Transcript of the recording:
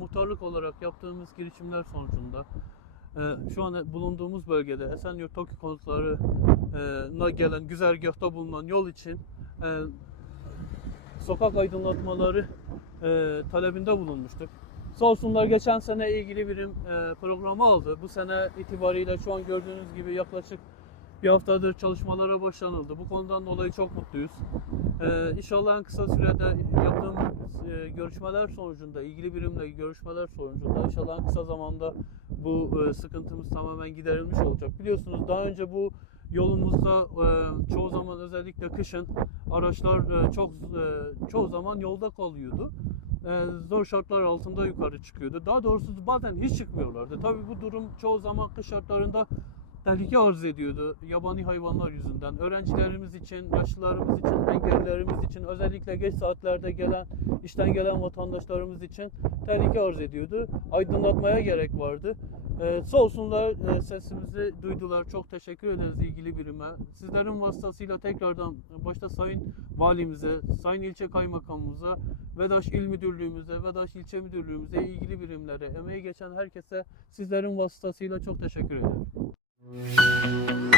muhtarlık olarak yaptığımız girişimler sonucunda e, şu an bulunduğumuz bölgede Esenyurt Toki konutlarına gelen güzergahta bulunan yol için e, sokak aydınlatmaları e, talebinde bulunmuştuk. Sağ olsunlar geçen sene ilgili birim e, programı aldı. Bu sene itibariyle şu an gördüğünüz gibi yaklaşık bir haftadır çalışmalara başlanıldı. Bu konudan dolayı çok mutluyuz. Ee, inşallah en kısa sürede yaptığımız e, görüşmeler sonucunda, ilgili birimle görüşmeler sonucunda inşallah en kısa zamanda bu e, sıkıntımız tamamen giderilmiş olacak. Biliyorsunuz daha önce bu yolumuzda e, çoğu zaman özellikle kışın araçlar e, çok e, çoğu zaman yolda kalıyordu. E, zor şartlar altında yukarı çıkıyordu. Daha doğrusu bazen hiç çıkmıyorlardı. Tabii bu durum çoğu zaman kış şartlarında tehlike arz ediyordu yabani hayvanlar yüzünden. Öğrencilerimiz için, yaşlılarımız için, engellilerimiz için, özellikle geç saatlerde gelen, işten gelen vatandaşlarımız için tehlike arz ediyordu. Aydınlatmaya gerek vardı. Ee, sağ olsunlar e, sesimizi duydular. Çok teşekkür ederiz ilgili birime. Sizlerin vasıtasıyla tekrardan başta Sayın Valimize, Sayın İlçe Kaymakamımıza, Vedaş İl Müdürlüğümüze, Vedaş İlçe Müdürlüğümüze, ilgili birimlere, emeği geçen herkese sizlerin vasıtasıyla çok teşekkür ederim. Thank you.